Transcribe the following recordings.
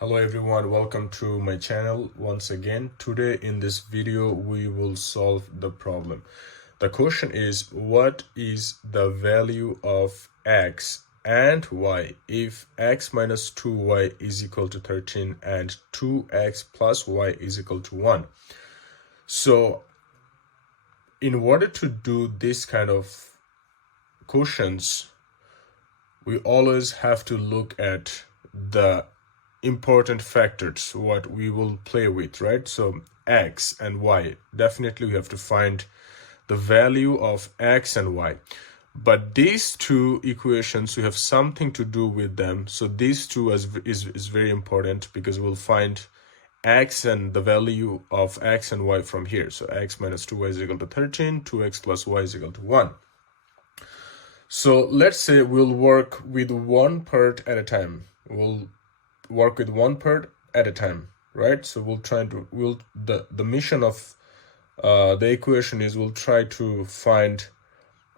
Hello everyone, welcome to my channel once again. Today in this video we will solve the problem. The question is, what is the value of x and y if x minus 2y is equal to 13 and 2x plus y is equal to 1? So in order to do this kind of questions, we always have to look at the important factors what we will play with, right? So x and y, definitely we have to find the value of x and y, but these two equations we have something to do with them. So these two is very important because we'll find x and the value of x and y from here. So x minus 2y is equal to 13, 2x plus y is equal to 1. So let's say we'll work with one part at a time. We'll work with one part at a time, right? So the mission of the equation is we'll try to find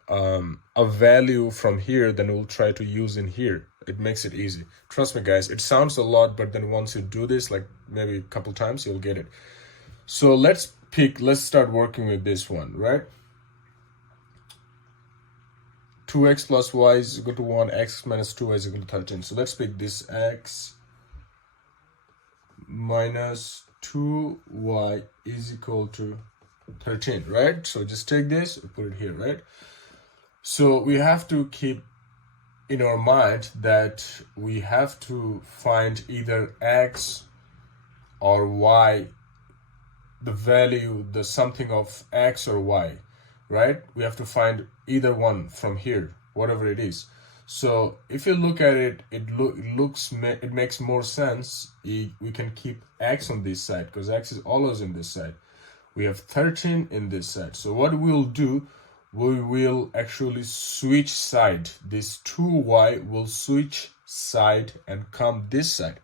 a value from here, then we'll try to use in here. It makes it easy. Trust me guys, it sounds a lot, but then once you do this, like maybe a couple times, you'll get it. So let's start working with this one, right? 2x plus y is equal to 1, x minus 2y is equal to 13. So let's pick this x minus 2y is equal to 13, right? So just take this and put it here, right? So we have to keep in our mind that we have to find either x or y, the value, the something of x or y, right? We have to find either one from here, whatever it is. So if you look at it, it makes more sense. We can keep x on this side because x is always in this side. We have 13 in this side. So what we'll do, we will actually switch side. This 2y will switch side and come this side.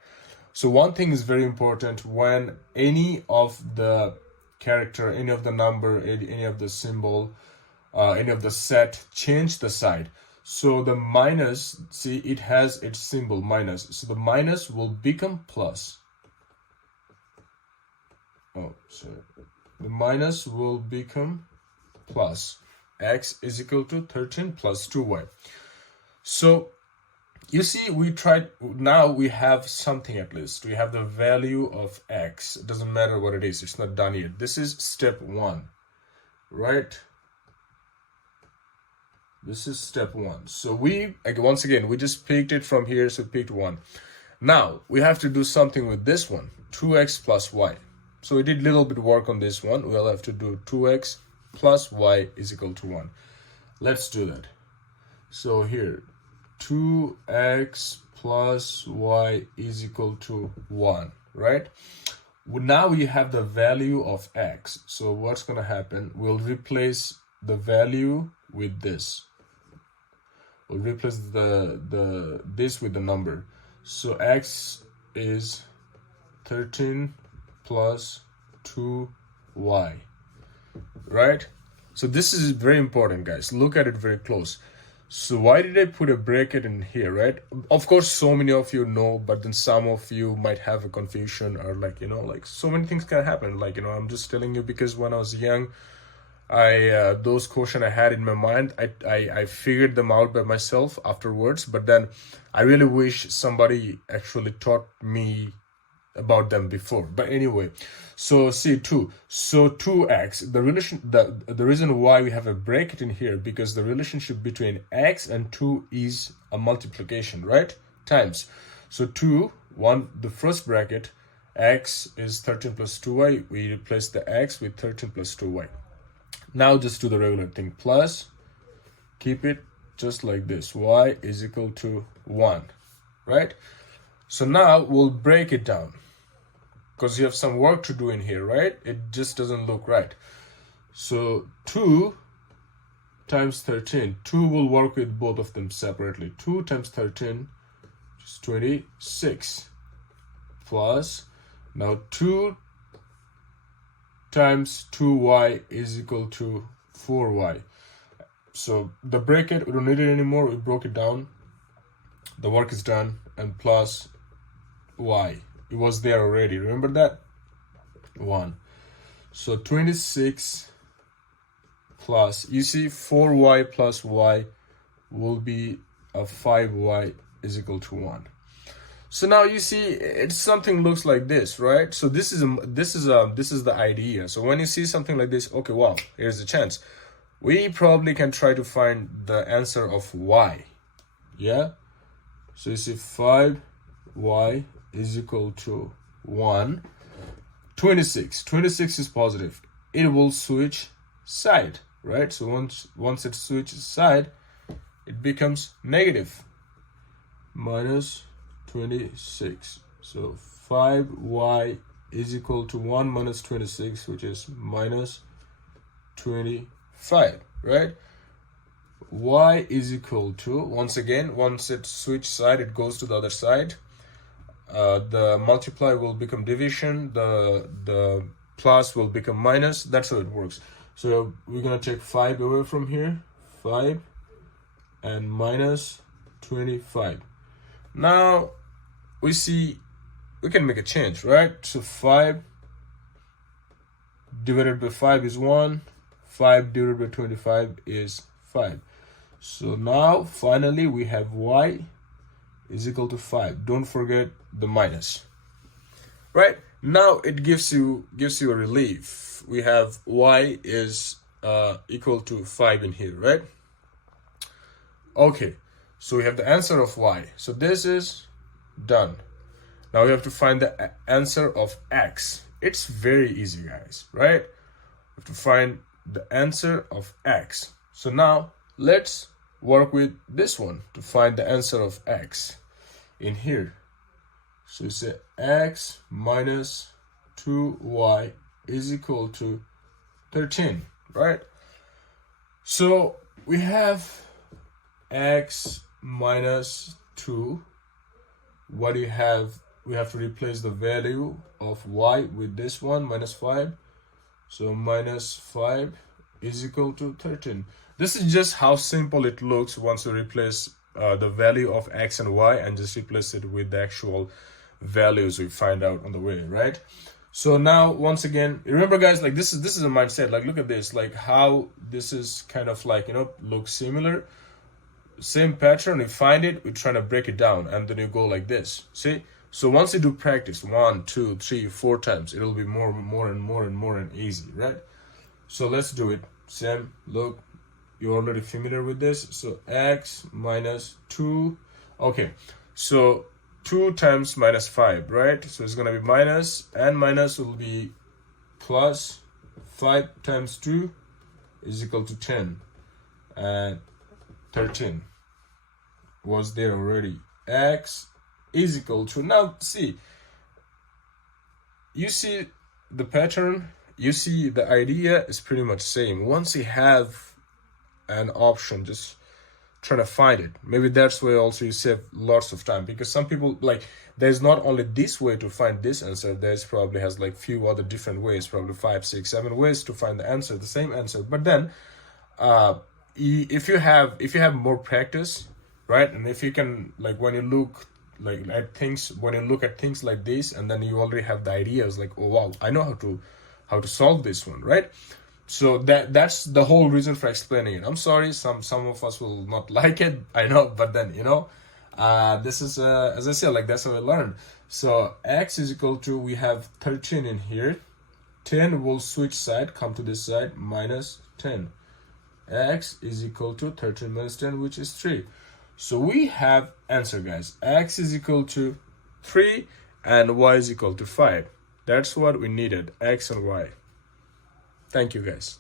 So one thing is very important: when any of the character, any of the number, any of the symbol, any of the set change the side. So the minus, see, it has its symbol minus. So the minus will become plus. Oh, sorry. The minus will become plus. X is equal to 13 plus 2y. So you see, now we have something at least. We have the value of x. It doesn't matter what it is. It's not done yet. This is step 1, right? This is step 1. So once again, we just picked it from here, so picked 1. Now we have to do something with this one, 2x plus y. So we did a little bit work on this one. We'll have to do 2x plus y is equal to 1. Let's do that. So here, 2x plus y is equal to 1, right? Now we have the value of x. So what's going to happen? We'll replace the value with this. We'll replace this with the number. So x is 13 plus 2y, right? So this is very important, guys. Look at it very close. So why did I put a bracket in here, right? Of course, so many of you know, but then some of you might have a confusion or like so many things can happen. I'm just telling you because when I was young, those questions I had in my mind, I figured them out by myself afterwards, but then I really wish somebody actually taught me about them before. But anyway, so see 2. So 2x, the reason why we have a bracket in here, because the relationship between x and 2 is a multiplication, right? Times. So 1, the first bracket, x is 13 plus 2y. We replace the x with 13 plus 2y. Now just do the regular thing, plus, keep it just like this, y is equal to 1, right? So now we'll break it down because you have some work to do in here, right? It just doesn't look right. So 2 times 13, 2 will work with both of them separately. 2 times 13 is 26, plus, now 2 times 2y is equal to 4y. So the bracket, we don't need it anymore. We broke it down. The work is done. And plus y it was there already. Remember that? 1. So 26 plus, you see 4y plus y will be a 5y is equal to 1. So now you see it's something looks like this, right? So this is the idea. So when you see something like this, okay, wow, here's the chance. We probably can try to find the answer of y. Yeah? So you see 5y is equal to 1. 26 is positive. It will switch side, right? So once it switches side, it becomes negative. Minus 26. So 5y is equal to 1 minus 26, which is minus 25, right? Y is equal to, once again, once it switches side, it goes to the other side. The multiply will become division, the plus will become minus. That's how it works. So we're gonna take 5 away from here, 5 and minus 25. Now we see we can make a change, right? So 5 divided by 5 is 1, 5 divided by 25 is 5. So now finally we have y is equal to 5. Don't forget the minus, right? Now it gives you a relief. We have y is equal to 5 in here, right? Okay, so we have the answer of y. So this is done. Now we have to find the answer of x. It's very easy, guys, right? We have to find the answer of x. So now let's work with this one to find the answer of x in here. So you say x minus 2y is equal to 13, right? So we have x minus 2. What do you have? We have to replace the value of y with this one, minus 5. So minus 5 is equal to 13. This is just how simple it looks once you replace the value of x and y and just replace it with the actual values we find out on the way, right? So now once again, remember guys, like this is a mindset. Like look at this, like how this is kind of like, you know, looks similar, same pattern. We find it, we're trying to break it down, and then you go like this. See? So once you do practice 1, 2, 3, 4 times, it'll be more and easy, right? So let's do it. Same, look, you're already familiar with this. So x minus 2. Okay, so 2 times minus 5, right? So it's gonna be minus, and minus will be plus. 5 times 2 is equal to 10, and 13 was there already. X is equal to, now see, you see the pattern, you see the idea is pretty much same. Once you have an option, just try to find it. Maybe that's why also you save lots of time, because some people, like, there's not only this way to find this answer, there's probably has like few other different ways, probably 5, 6, 7 ways to find the answer, the same answer. But then if you have more practice, right, and if you can, like, when you look like at things, when you look at things like this, and then you already have the ideas, like, oh wow, I know how to solve this one, right? So that's the whole reason for explaining it. I'm sorry, some of us will not like it, I know, but then, you know, this is as I said, like, that's how I learned. So x is equal to, we have 13 in here, 10 will switch side, come to this side, minus 10. X is equal to 13 minus 10, which is 3. So we have answer, guys. X is equal to 3 and y is equal to 5. That's what we needed, x and y. Thank you, guys.